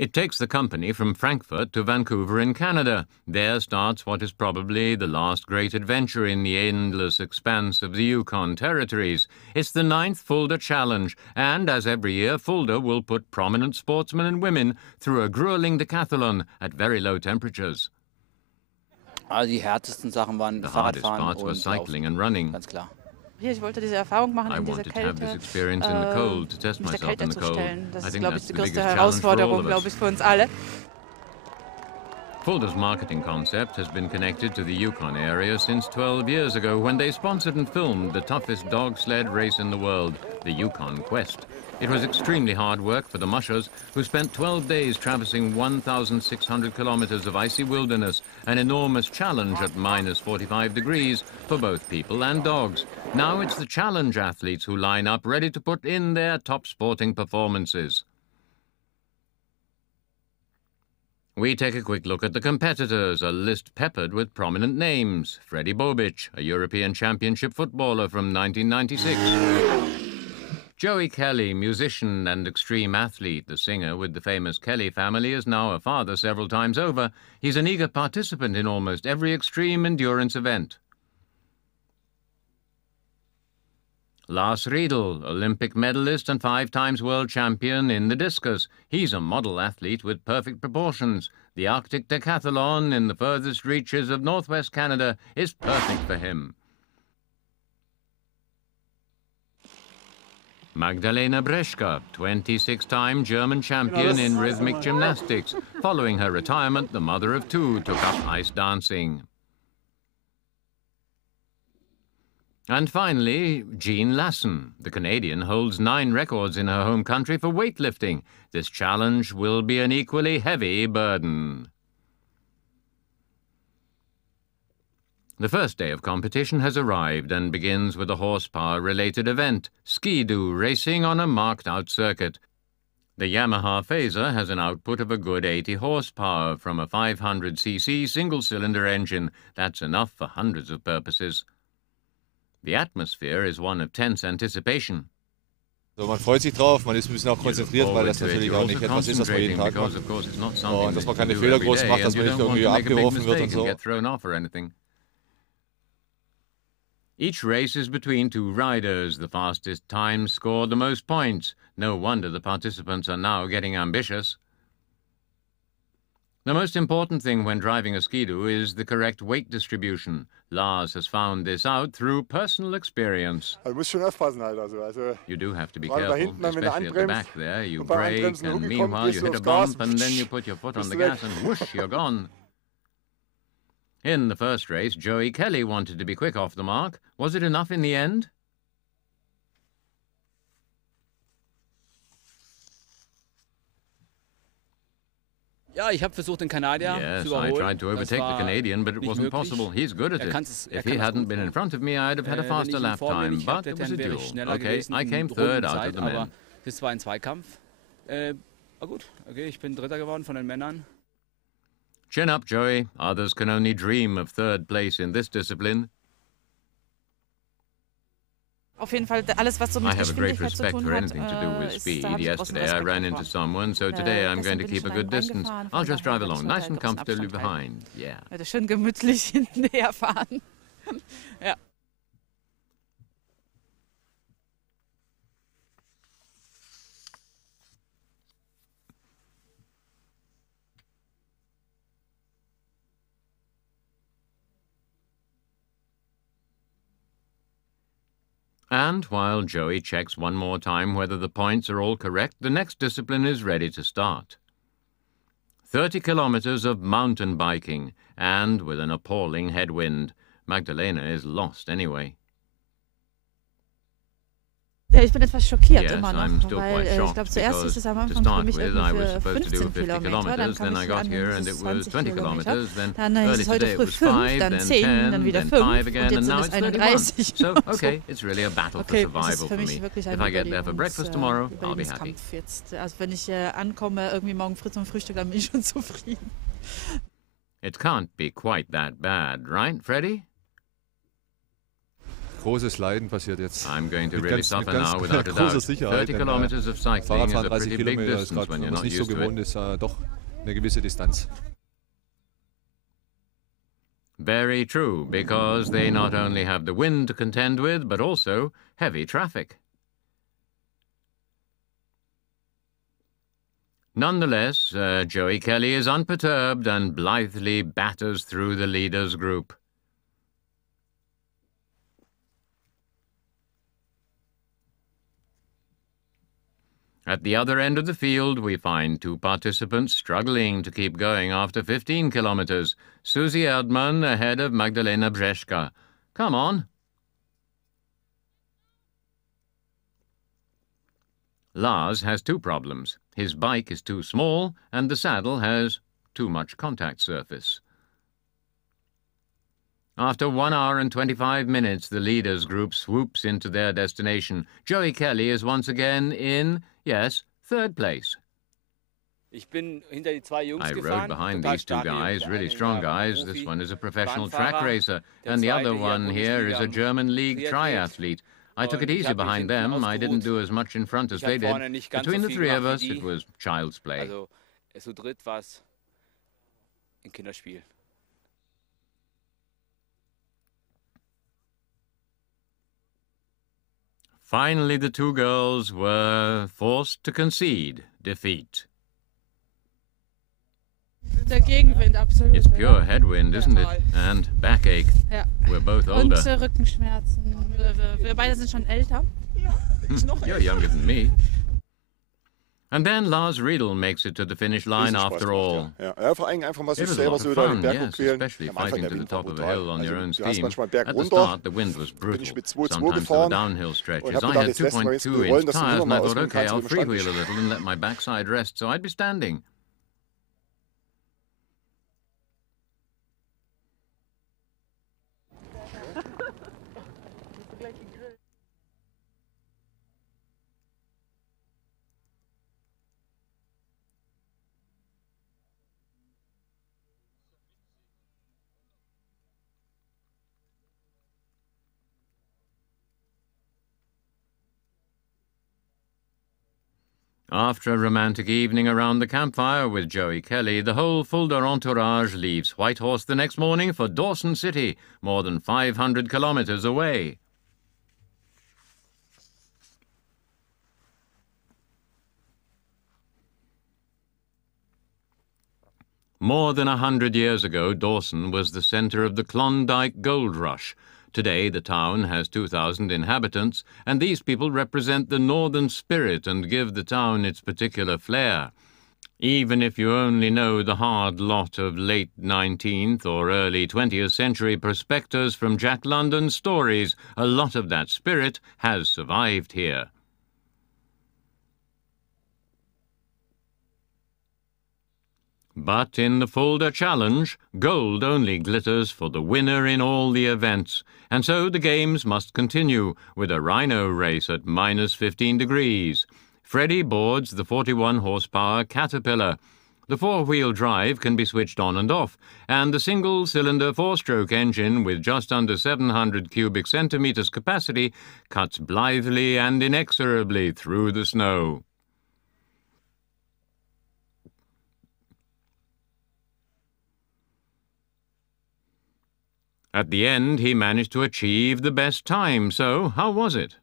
It takes the company from Frankfurt to Vancouver in Canada. There starts what is probably the last great adventure in the endless expanse of the Yukon territories. It's the 9th Fulda Challenge, and as every year, Fulda will put prominent sportsmen and women through a grueling decathlon at very low temperatures. Die härtesten Sachen waren The hardest Fahrradfahren parts were und cycling Laufen, and running. ganz klar. Ich wollte diese Erfahrung machen I in dieser wanted to have this Kälte, experience in the cold, to test mich der myself Kälte in the zu cold. stellen. Das I ist, think glaube ich, that's die the größte biggest challenge for all Herausforderung, of glaube us. ich, für uns alle. Fulda's marketing concept has been connected to the Yukon area since 12 years ago when they sponsored and filmed the toughest dog sled race in the world, the Yukon Quest. It was extremely hard work for the mushers, who spent 12 days traversing 1,600 kilometers of icy wilderness, an enormous challenge at minus 45 degrees for both people and dogs. Now it's the challenge athletes who line up ready to put in their top sporting performances. We take a quick look at the competitors, a list peppered with prominent names. Freddie Bobic, a European Championship footballer from 1996. Joey Kelly, musician and extreme athlete. The singer with the famous Kelly family is now a father several times over. He's an eager participant in almost every extreme endurance event. Lars Riedel, Olympic medalist and 5 times world champion in the discus. He's a model athlete with perfect proportions. The Arctic decathlon in the furthest reaches of northwest Canada is perfect for him. Magdalena Breszka, 26-time German champion in rhythmic gymnastics. Following her retirement, the mother of 2 took up ice dancing. And finally, Jean Lassen. The Canadian holds 9 records in her home country for weightlifting. This challenge will be an equally heavy burden. The first day of competition has arrived and begins with a horsepower-related event, Ski-Doo racing on a marked-out circuit. The Yamaha Phaser has an output of a good 80 horsepower from a 500cc single-cylinder engine. That's enough for hundreds of purposes. The atmosphere is one of tense anticipation. So, man freut sich drauf, man ist ein bisschen auch konzentriert, weil das natürlich auch nicht etwas ist, das man jeden Tag macht. Und dass man keine Fehler groß macht, dass man nicht irgendwie abgeworfen wird und so. Each race is between 2 riders. The fastest times score the most points. No wonder the participants are now getting ambitious. The most important thing when driving a Ski-Doo is the correct weight distribution. Lars has found this out through personal experience. You do have to be careful, especially at the back there. You brake and meanwhile you hit a bump and then you put your foot on the gas and whoosh, you're gone. In the first race, Joey Kelly wanted to be quick off the mark. Was it enough in the end? Ja, ich habe versucht, den Kanadier Yes, zu überholen. I tried to overtake the Canadian, but it nicht wasn't möglich. possible. He's good at it. If he hadn't been in front of me, I'd have had a faster lap time, but it was a duel. Okay, I came third out of the men. Das war ein Zweikampf. Gut, okay, ich bin Dritter geworden von den Männern. Chin up, Joey. Others can only dream of third place in this discipline. Auf jeden Fall alles, was so mit I have a great Geschwindigkeit zu respect tun for hat, anything to do with ist, speed. da habe ich großen Yesterday I Respekt ran davor. into someone, so today I'm going to Gestern bin keep a ich good schon distance. reingefahren, I'll von just daher drive werde ich along, heute nice and einen großen comfortably Abstand halten. behind. Yeah. Heute schön gemütlich hinten herfahren. Ja. And while Joey checks one more time whether the points are all correct, the next discipline is ready to start. 30 kilometers of mountain biking, and with an appalling headwind. Magdalena is lost anyway. Ja, ich bin etwas schockiert Yes, immer I'm noch, still weil quite ich shocked glaube, zuerst ist because es am to Anfang für start mich with I was irgendwie supposed to do 15 50 Kilometer, dann kilometers, kam then I ich got an, here dann and ist it es was 20 20 Kilometer, kilometers, then dann ist early es heute today it früh was 5, 5, dann then 10, 10, dann wieder then 5 5 und again, jetzt and sind now es it's 31. 31. So, okay, it's really a battle for Okay, das survival ist for für mich me. wirklich ein If I get there for breakfast tomorrow, I'll be happy. Überlebenskampf jetzt. Also wenn ich ankomme, irgendwie morgen früh zum Frühstück, dann bin ich schon zufrieden. It can't be quite that bad, right, Freddie? großes Leiden passiert jetzt. I'm going to Mit really ganz, suffer mit now ganz without a großer doubt. Sicherheit. 30 kilometers of cycling is Fahrradfahren a 30 pretty big Kilometer ist distance gerade, when wenn you're man es not nicht so used to gewohnt it. ist, doch eine gewisse Distanz. Very true, because they not only have the wind to contend with, but also heavy traffic. Nonetheless, Joey Kelly is unperturbed and blithely batters through the leaders' group. At the other end of the field, we find two participants struggling to keep going after 15 kilometers. Susie Erdmann ahead of Magdalena Brzeska. Come on. Lars has two problems. His bike is too small and the saddle has too much contact surface. After 1 hour and 25 minutes, the leaders group swoops into their destination. Joey Kelly is once again in, yes, third place. I rode behind these two guys, really strong guys. This one is a professional track racer, and the other one here is a German league triathlete. I took it easy behind them. I didn't do as much in front as they did. Between the three of us, it was child's play. Finally, the two girls were forced to concede defeat. Der Gegenwind, absolut. It's pure headwind, isn't it? And backache. Ja. We're both older. Und Rückenschmerzen. Wir beide sind schon älter. You're younger than me. And then Lars Riedel makes it to the finish line after all. Ja, vor allem einfach mal It sich was a selber lot so of über den fun, Berg yes, quälen. especially Am Anfang fighting der to the Wind war top of a brutal. hill on your own Du hast steam. manchmal berg At the runter, start, the wind was bin brutal, ich mit 2,2 sometimes to the gefahren downhill und stretches. hab I gedacht, had jetzt lässt man jetzt 2.2-inch rollen, dass du tires, nur and I mal aus thought, dem okay, kannst, I'll wo du Stand freewheel a little and let my backside rest, so I'd be standing. After a romantic evening around the campfire with Joey Kelly, the whole Fulda entourage leaves Whitehorse the next morning for Dawson City, more than 500 kilometers away. More than 100 years ago, Dawson was the center of the Klondike Gold Rush. Today, the town has 2,000 inhabitants, and these people represent the northern spirit and give the town its particular flair. Even if you only know the hard lot of late 19th or early 20th century prospectors from Jack London's stories, a lot of that spirit has survived here. But in the Fulda Challenge, gold only glitters for the winner in all the events, and so the games must continue with a rhino race at -15 degrees. Freddie boards the 41-horsepower Caterpillar. The four-wheel drive can be switched on and off, and the single-cylinder four-stroke engine with just under 700 cubic centimeters capacity cuts blithely and inexorably through the snow. At the end, he managed to achieve the best time, so how was it?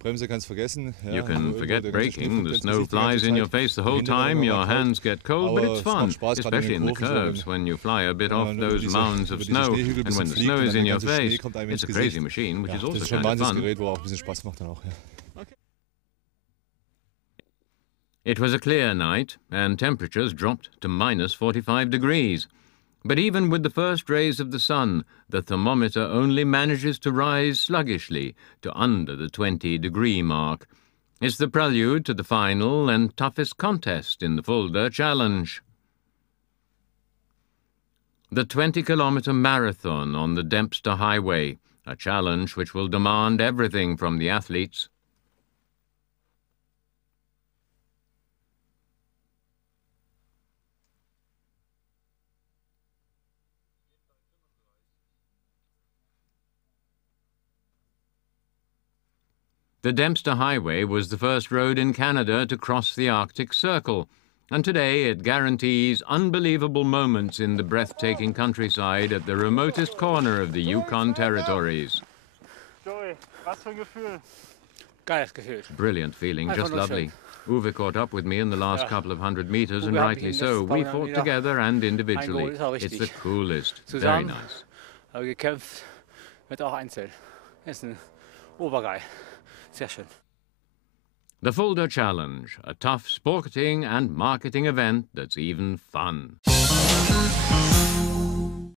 Bremse kannst vergessen. You can forget braking. The snow flies in your face the whole time. Your hands get cold, but it's fun, especially in the curves when you fly a bit off those mounds of snow. And when the snow is in your face, it's a crazy machine, which is also kind of fun. It was a clear night, and temperatures dropped to -45 degrees. But even with the first rays of the sun, the thermometer only manages to rise sluggishly to under the 20-degree mark. It's the prelude to the final and toughest contest in the Fulda Challenge. The 20-kilometer marathon on the Dempster Highway, a challenge which will demand everything from the athletes. The Dempster Highway was the first road in Canada to cross the Arctic Circle, and today it guarantees unbelievable moments in the breathtaking countryside at the remotest corner of the Yukon territories. Joey, was für ein Gefühl? Geiles Gefühl. Brilliant feeling, just lovely. Uwe caught up with me in the last couple of 100 meters, and rightly so. We fought together and individually. It's the coolest. Very nice. Aber gekämpft wird auch einzeln. Ist ein Obergeil. Sehr schön. The Fulda Challenge, a tough sporting and marketing event that's even fun.